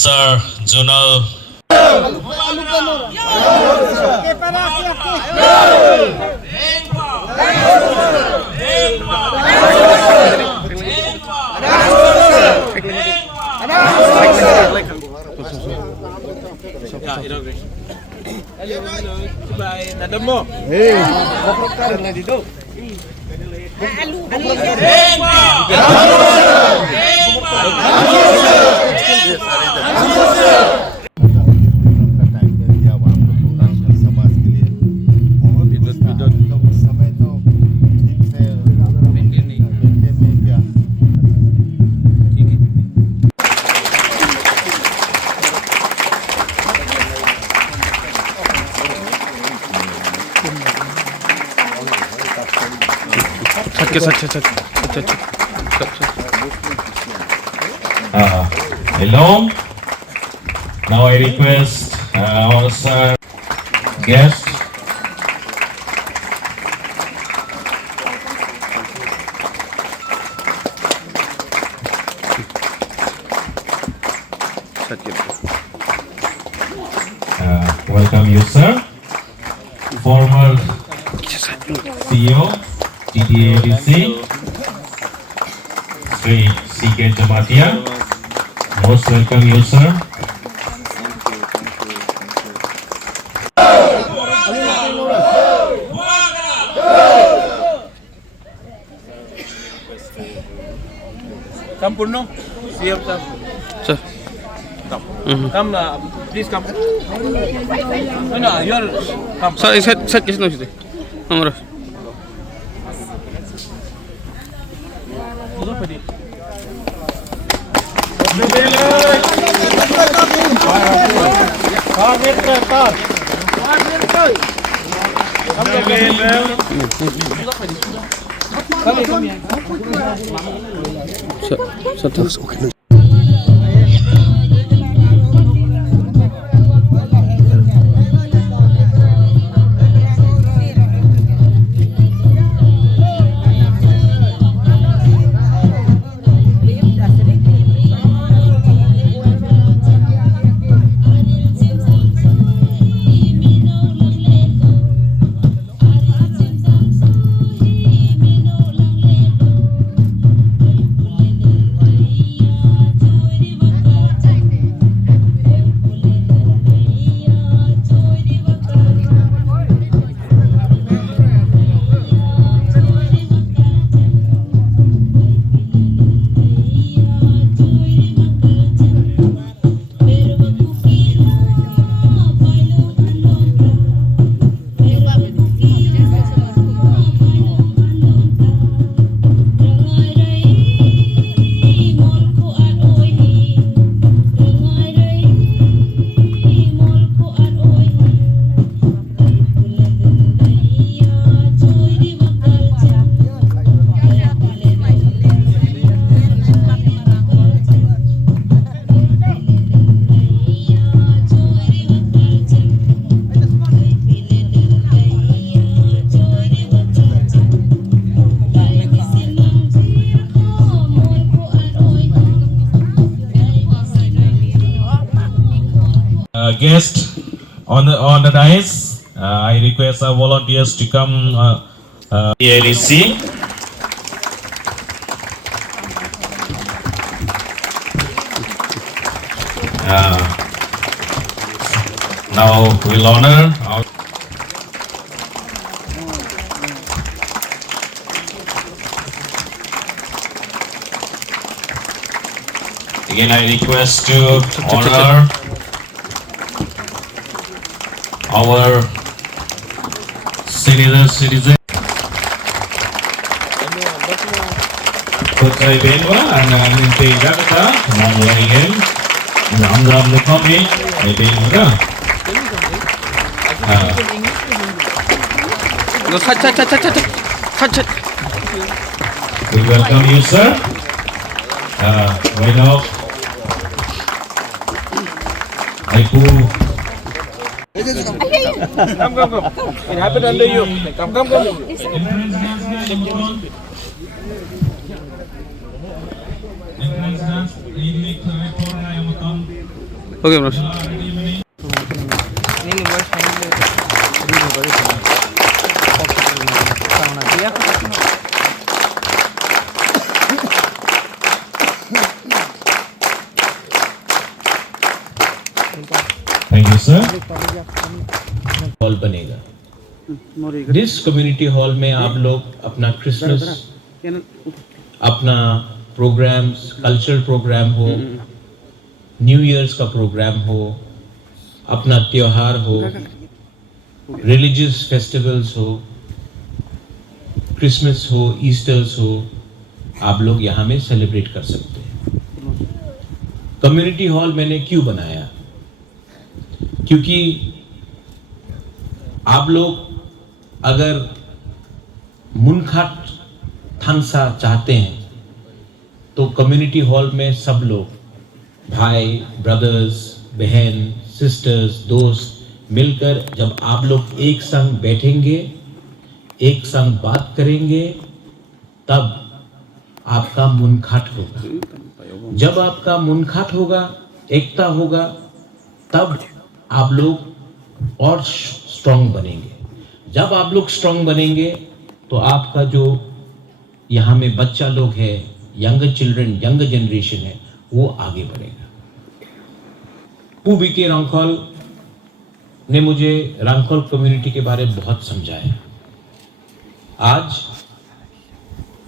Sir Junal. Nadam mo. Hello. Now I request our sir guest. Welcome you, sir. Former CEO, TTADC, Sri C.K. Jamatia. Most welcome you, sir. Come Purno. See you, sir. Sir. Come. Come, please come. No, you're come. Sir, set किसने उसे? हमारा. Sir, terus oke. Guest on the dais, I request our volunteers to come. ADC. Now we'll honor our. Again, I request to honor our senior citizen. Putra Benwa and Ninte Jagata, Mamulayan, Ramra Mukami, Benga. We welcome you, sir. Right now, Come. It happened under you. Come. Okay Manoj Thank you, sir. Hall बनेगा। जिस community hall में आप लोग अपना Christmas, अपना programmes, cultural programme हो, new years का programme हो, अपना त्योहार हो, रिलीजियस फेस्टिवल्स हो, क्रिसमस हो, ईस्टर्स हो, आप लोग यहाँ में सेलिब्रेट कर सकते हैं। कम्युनिटी हॉल मैंने क्यों बनाया? क्योंकि आप लोग अगर मुनखाट थानसा चाहते हैं तो कम्युनिटी हॉल में सब लोग भाई, ब्रदर्स, बहन, सिस्टर्स, दोस्त मिलकर जब आप लोग एक संग बैठेंगे, एक संग बात करेंगे, तब आपका मुनखाट होगा। जब आपका मुनखाट होगा, एकता होगा, तब आप लोग और स्ट्रांग बनेंगे। जब आप लोग स्ट्रांग बनेंगे तो आपका जो यहाँ में बच्चा लोग है, यंग चिल्ड्रन, यंग जनरेशन है, वो आगे बढ़ेगा। पूबी के रांखोल ने मुझे रांखोल कम्युनिटी के बारे में बहुत समझाया। आज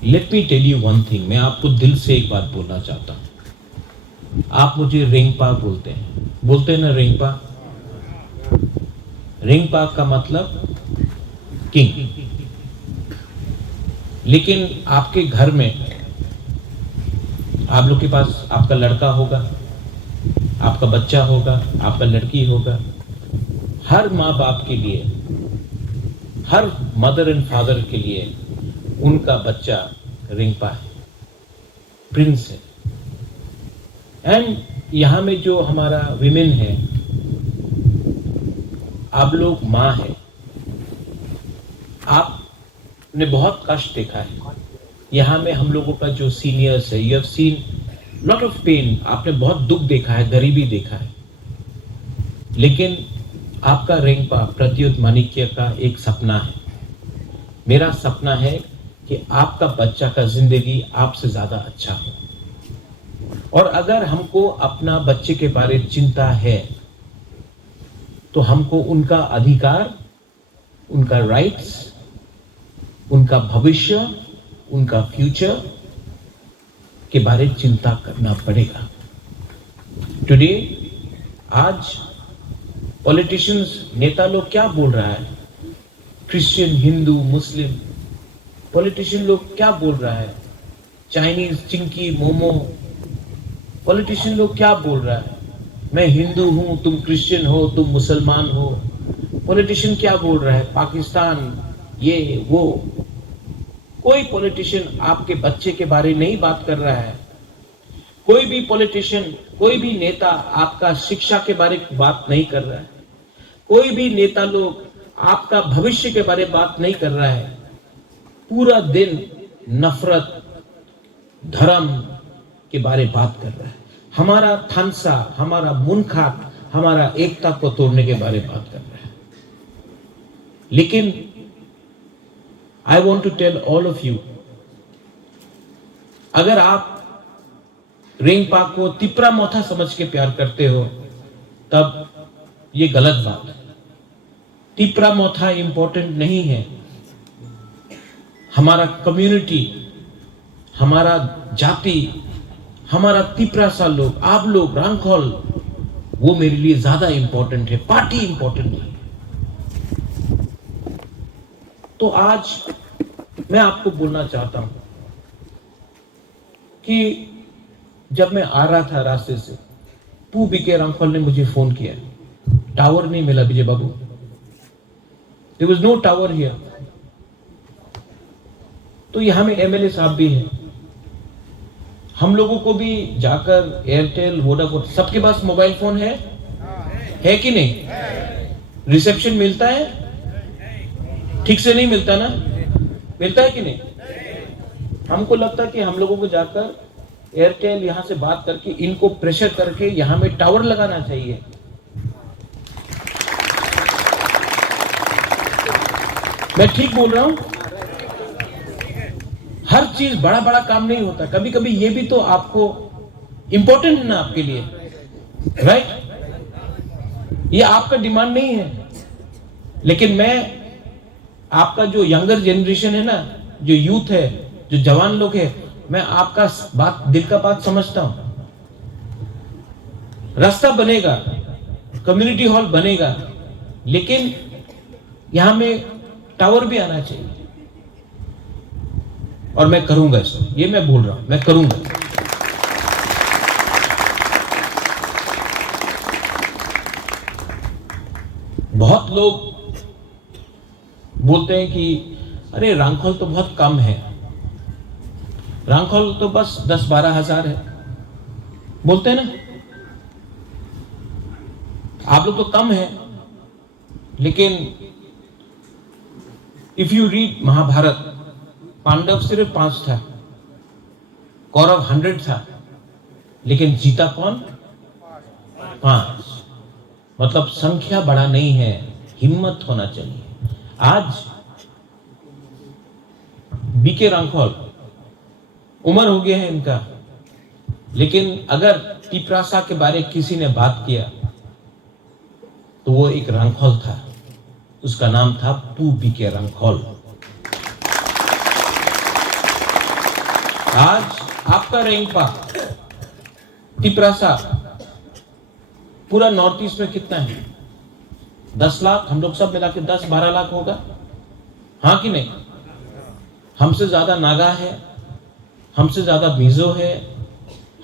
let me tell you one thing, मैं आपको दिल से एक बात बोलना चाहता हूँ। आप मुझे रिंगपा बोलते हैं ना, रिंगपा। रिंगपा का मतलब किंग। लेकिन आपके घर में आप लोग के पास आपका लड़का होगा, आपका बच्चा होगा, आपका लड़की होगा। हर माँ बाप के लिए, हर मदर एंड फादर के लिए उनका बच्चा रिंगपा है, प्रिंस है। एंड यहाँ में जो हमारा विमेन है, आप लोग माँ है। आपने बहुत कष्ट देखा है। यहाँ में हम लोगों का जो सीनियर्स है, you have seen lot of pain. आपने बहुत दुख देखा है, गरीबी देखा है। लेकिन आपका रिंगपा प्रत्युत माणिक्य का एक सपना है। मेरा सपना है कि आपका बच्चा का जिंदगी आपसे ज्यादा अच्छा हो। और अगर हमको अपना बच्चे के बारे में चिंता है तो हमको उनका अधिकार, उनका राइट्स, उनका भविष्य, उनका फ्यूचर के बारे में चिंता करना पड़ेगा। टुडे, आज पॉलिटिशियंस, नेता लोग क्या बोल रहा है? क्रिश्चियन, हिंदू, मुस्लिम पॉलिटिशियन लोग क्या बोल रहा है? चाइनीज, चिंकी, मोमो पॉलिटिशियन लोग क्या बोल रहा है? मैं हिंदू हूं, तुम क्रिश्चियन हो, तुम मुसलमान हो। पॉलिटिशियन क्या बोल रहा है? पाकिस्तान, ये वो। कोई पॉलिटिशियन आपके बच्चे के बारे नहीं बात कर रहा है। कोई भी पॉलिटिशियन, कोई भी नेता आपका शिक्षा के बारे में बात नहीं कर रहा है। कोई भी नेता लोग आपका भविष्य के बारे में बात नहीं कर रहा है। पूरा दिन नफरत, धर्म के बारे में बात कर रहा है। हमारा थानसा, हमारा मुनखाट, हमारा एकता को तोड़ने के बारे में बात कर रहा है। लेकिन I want to tell all of you, अगर आप रिंगपा को तिपरा मोथा समझ के प्यार करते हो, तब ये गलत बात है। तिपरा मोथा इंपॉर्टेंट नहीं है। हमारा कम्युनिटी, हमारा जाति, हमारा तिपरा सा लोग, आप लोग, रांखोल, वो मेरे लिए ज्यादा इंपॉर्टेंट है। पार्टी इंपॉर्टेंट नहीं है। तो आज मैं आपको बोलना चाहता हूं कि जब मैं आ रहा था रास्ते से, पूबी के रांखोल ने मुझे फोन किया। टावर नहीं मिला Vijay Babu, there was no tower here. तो यहां में एमएलए साहब भी हैं। हम लोगों को भी जाकर एयरटेल, वोडाफोन, सबके पास मोबाइल फोन है कि नहीं? रिसेप्शन मिलता है? ठीक से नहीं मिलता ना? मिलता है कि नहीं? हमको लगता है कि हम लोगों को जाकर एयरटेल यहां से बात करके इनको प्रेशर करके यहां में टावर लगाना चाहिए। मैं ठीक बोल रहा हूं? हर चीज बड़ा बड़ा काम नहीं होता, कभी कभी ये भी तो आपको इंपॉर्टेंट है ना आपके लिए, राइट? ये आपका डिमांड नहीं है, लेकिन मैं आपका जो यंगर जनरेशन है ना, जो यूथ है, जो जवान लोग है, मैं आपका बात, दिल का बात समझता हूं। रास्ता बनेगा, कम्युनिटी हॉल बनेगा, लेकिन यहां में टावर भी आना चाहिए। और मैं करूंगा इसको, ये मैं बोल रहा हूं, मैं करूंगा। बहुत लोग बोलते हैं कि अरे रांखोल तो बहुत कम है, रांखोल तो बस 10-12 हजार है, बोलते हैं ना, आप लोग तो कम है। लेकिन if you read Mahabharata, Pandava सिर्फ 5 था, कौरव 100 था, लेकिन जीता कौन? 5। मतलब संख्या बड़ा नहीं है, हिम्मत होना चाहिए। आज बीके रांखोल उम्र हो गया है इनका, लेकिन अगर तिपरासा के बारे किसी ने बात किया तो वो एक रांखोल था, उसका नाम था पू बीके रांखोल। आज आपका रेंगपा तिपरासा पूरा नॉर्थ ईस्ट में कितना है? 10 लाख, हम लोग सब मिला के 10-12 लाख होगा, हाँ कि नहीं? हमसे ज्यादा नागा है, हमसे ज्यादा मिजो है,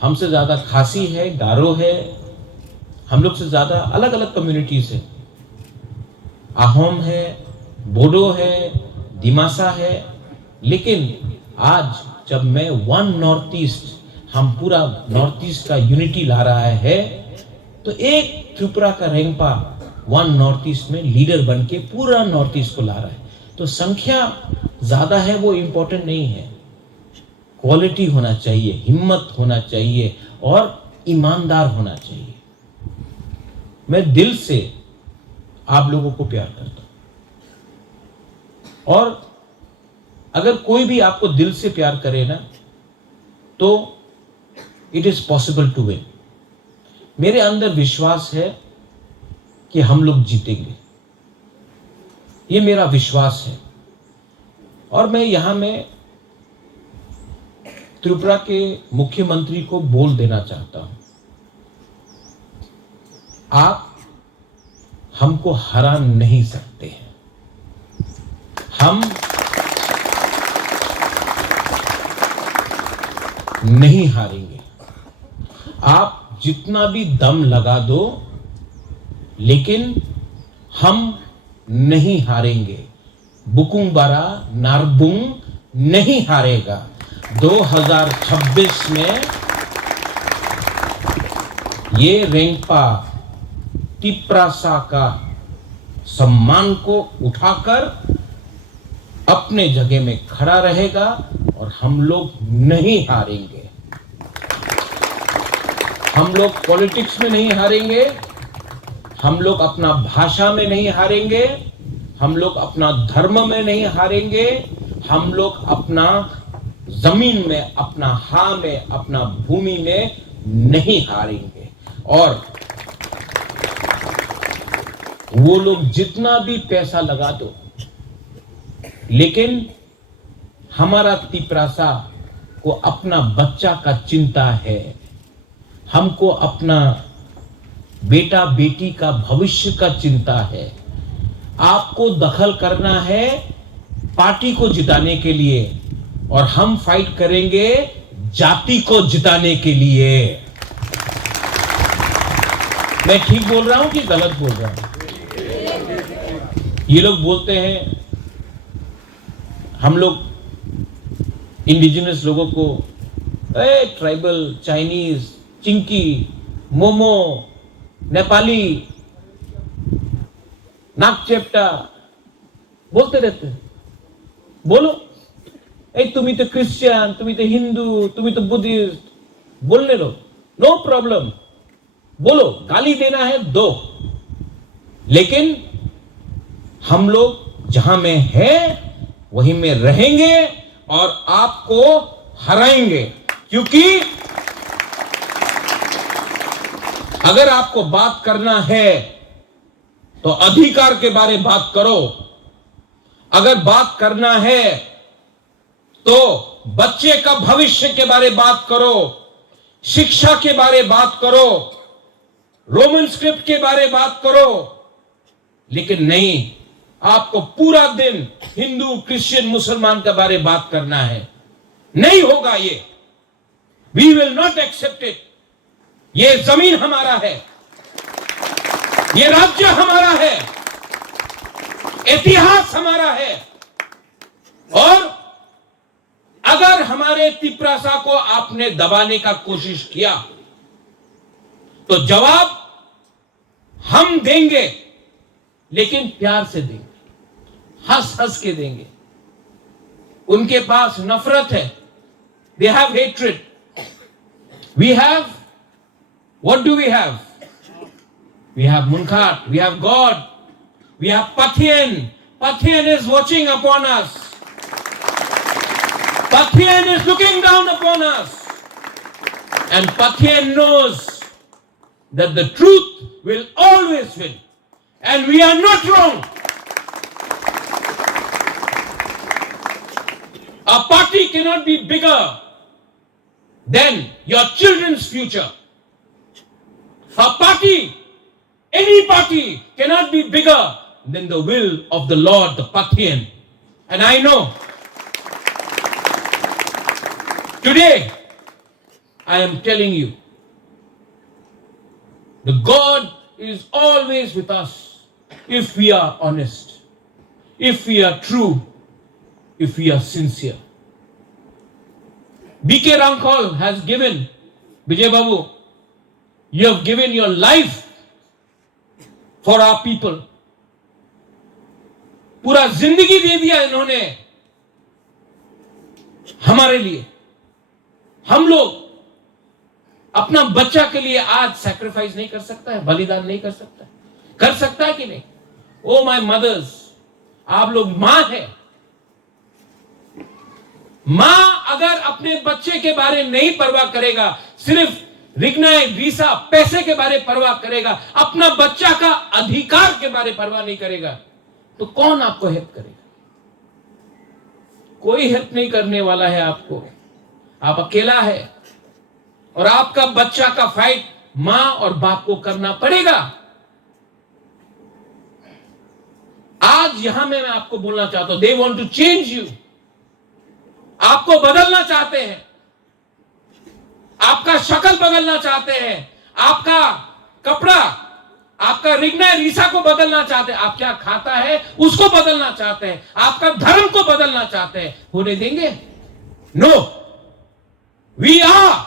हमसे ज्यादा खासी है, गारो है, हम लोग से ज्यादा अलग अलग कम्युनिटीज है, आहोम है, बोडो है, दिमासा है। लेकिन आज जब मैं वन नॉर्थ ईस्ट, हम पूरा नॉर्थ ईस्ट का यूनिटी ला रहा है, तो एक त्रिपुरा का रेंगपा वन नॉर्थ ईस्ट में लीडर बन के पूरा नॉर्थ ईस्ट को ला रहा है। तो संख्या ज्यादा है वो इंपॉर्टेंट नहीं है, क्वालिटी होना चाहिए, हिम्मत होना चाहिए और ईमानदार होना चाहिए। मैं दिल से आप लोगों को प्यार करता हूं, और अगर कोई भी आपको दिल से प्यार करे ना, तो it is possible to win. मेरे अंदर विश्वास है कि हम लोग जीतेंगे, ये मेरा विश्वास है। और मैं यहां में त्रिपुरा के मुख्यमंत्री को बोल देना चाहता हूं, आप हमको हरा नहीं सकते हैं, हम नहीं हारेंगे। आप जितना भी दम लगा दो, लेकिन हम नहीं हारेंगे। बुकुंग बारा नारबुंग नहीं हारेगा। 2026 में ये रेंगपा तिपरासा का सम्मान को उठाकर अपने जगह में खड़ा रहेगा और हम लोग नहीं हारेंगे। हम लोग पॉलिटिक्स में नहीं हारेंगे, हम लोग अपना भाषा में नहीं हारेंगे, हम लोग अपना धर्म में नहीं हारेंगे, हम लोग अपना जमीन में, अपना हा में, अपना भूमि में नहीं हारेंगे। और वो लोग जितना भी पैसा लगा दो, लेकिन हमारा तिपरासा को अपना बच्चा का चिंता है, हमको अपना बेटा बेटी का भविष्य का चिंता है। आपको दखल करना है पार्टी को जिताने के लिए, और हम फाइट करेंगे जाति को जिताने के लिए। मैं ठीक बोल रहा हूं कि गलत बोल रहा हूं? ये लोग बोलते हैं, हम लोग इंडिजिनस लोगों को ट्राइबल, चाइनीज, चिंकी, मोमो, नेपाली, नाकचेप्टा बोलते रहते हैं। बोलो, तुम्हें तो क्रिश्चियन, तुम्हें तो हिंदू, तुम्हें तो बुद्धिस्ट, बोलने लो, नो प्रॉब्लम, बोलो, गाली देना है दो, लेकिन हम लोग जहां में हैं वहीं में रहेंगे और आपको हराएंगे। क्योंकि अगर आपको बात करना है तो अधिकार के बारे में बात करो, अगर बात करना है तो बच्चे का भविष्य के बारे में बात करो, शिक्षा के बारे में बात करो, रोमन स्क्रिप्ट के बारे में बात करो। लेकिन नहीं, आपको पूरा दिन हिंदू, क्रिश्चियन, मुसलमान के बारे में बात करना है। नहीं होगा ये। We will not accept it. ये जमीन हमारा है, ये राज्य हमारा है, इतिहास हमारा है। और अगर हमारे तिपरासा को आपने दबाने का कोशिश किया तो जवाब हम देंगे, लेकिन प्यार से देंगे, हंस हंस के देंगे। उनके पास नफरत है, they have hatred. We have, what do we have? We have Munkhat, we have God, we have Pathian. Pathian is watching upon us. Pathian is looking down upon us. And Pathian knows that the truth will always win. And we are not wrong. A party cannot be bigger than your children's future. A party, any party cannot be bigger than the will of the Lord, the Pathian. And I know today I am telling you, the God is always with us if we are honest, if we are true, if we are sincere. B.K. Ramkhal has given, Vijay Babu, you have given your life for our people. पूरा जिंदगी दे दिया इन्होंने हमारे लिए। हम लोग अपना बच्चा के लिए आज सैक्रिफाइस नहीं कर सकता है, बलिदान नहीं कर सकता है? कर सकता है कि नहीं? ओ माय मदर्स, आप लोग मां है। मां अगर अपने बच्चे के बारे में नहीं परवाह करेगा, सिर्फ रिग्नाए वीसा पैसे के बारे परवाह करेगा, अपना बच्चा का अधिकार के बारे परवाह नहीं करेगा, तो कौन आपको हेल्प करेगा? कोई हेल्प नहीं करने वाला है आपको। आप अकेला है और आपका बच्चा का फाइट मां और बाप को करना पड़ेगा। आज यहां में मैं आपको बोलना चाहता हूं, they want to change you. आपको बदलना चाहते हैं, आपका शक्ल बदलना चाहते हैं, आपका कपड़ा, आपका रिग्ना रीसा को बदलना चाहते हैं, आप क्या खाता है उसको बदलना चाहते हैं, आपका धर्म को बदलना चाहते हैं। होने देंगे? No, we are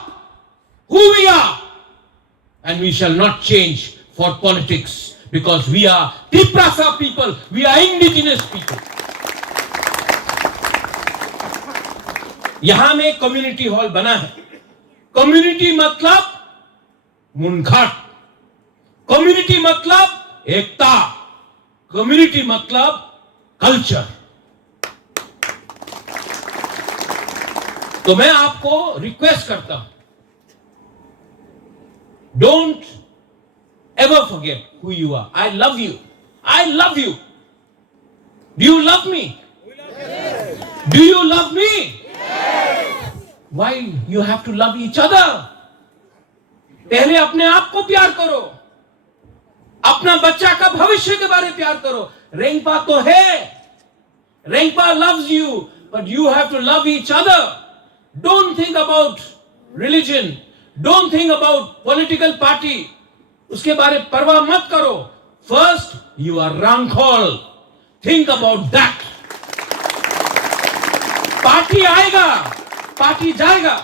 who we are and we shall not change for politics because we are Tiprasa people, we are indigenous people. यहां में कम्युनिटी हॉल बना है। कम्युनिटी मतलब मुनघाट, कम्युनिटी मतलब एकता, कम्युनिटी मतलब कल्चर। तो मैं आपको रिक्वेस्ट करता हूं, don't ever forget who you are. I love you. I love you. Do you love me? Yes. Do you love me? Yes. Why you have to love each other? पहले अपने आप को प्यार करो, अपना बच्चा का भविष्य के बारे में प्यार करो। रेंगपा तो है, रेंगपा loves you, but you have to love each other. Don't think about religion. Don't think about political party. उसके बारे में परवाह मत करो। First, you are Ramkhal. Think about that. Party आएगा, पार्टी जाएगा,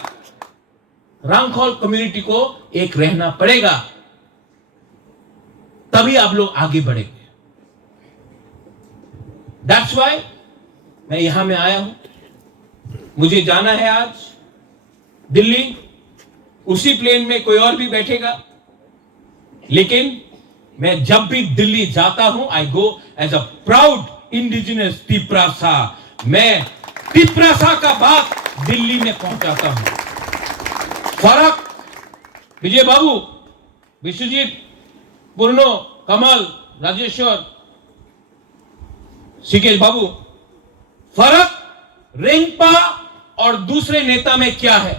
रामखोल कम्युनिटी को एक रहना पड़ेगा, तभी आप लोग आगे बढ़ेंगे। That's why मैं यहां में आया हूं। मुझे जाना है आज दिल्ली, उसी प्लेन में कोई और भी बैठेगा, लेकिन मैं जब भी दिल्ली जाता हूं, I go as a proud indigenous Tiprasa. मैं तिपरासा का बात दिल्ली में पहुंचाता हूं। फर्क, विजय बाबू, विश्वजीत, पूर्णो, कमल, राजेश्वर, सिकेश बाबू, फर्क रेंगपा और दूसरे नेता में क्या है?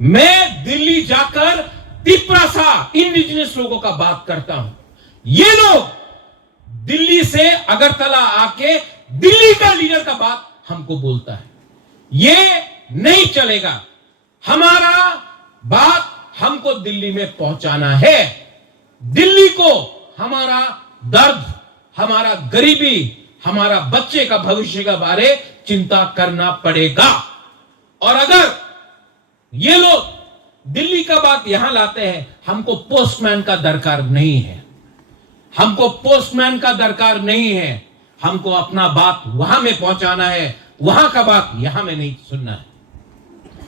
मैं दिल्ली जाकर तिपरासा इंडिजिनस लोगों का बात करता हूं। ये लोग दिल्ली से अगरतला आके दिल्ली का लीडर का बात हमको बोलता है। ये नहीं चलेगा। हमारा बात हमको दिल्ली में पहुंचाना है। दिल्ली को हमारा दर्द, हमारा गरीबी, हमारा बच्चे का भविष्य के बारे चिंता करना पड़ेगा। और अगर ये लोग दिल्ली का बात यहां लाते हैं, हमको पोस्टमैन का दरकार नहीं है। हमको पोस्टमैन का दरकार नहीं है। हमको अपना बात वहां में पहुंचाना है, वहां का बात यहां में नहीं सुनना है।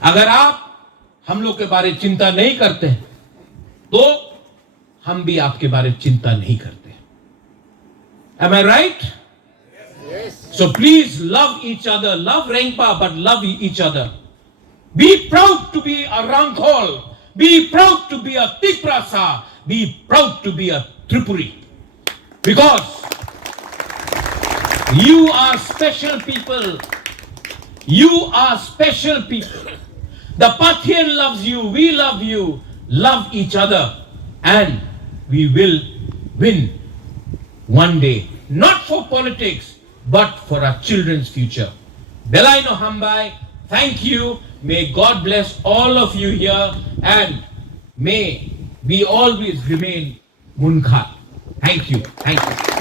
अगर आप हम लोग के बारे चिंता नहीं करते हैं, तो हम भी आपके बारे चिंता नहीं करते। Am I right? Yes. So please love each other. Love Rengpa, but love each other. Be proud to be a Rangkhol. Be proud to be a Tiprasa. Be proud to be a Tripuri. Because you are special people. You are special people. The Pathian loves you. We love you. Love each other. And we will win one day. Not for politics, but for our children's future. Belaino Hambai, thank you. May God bless all of you here, and may we always remain Munkhat. Thank you. Thank you.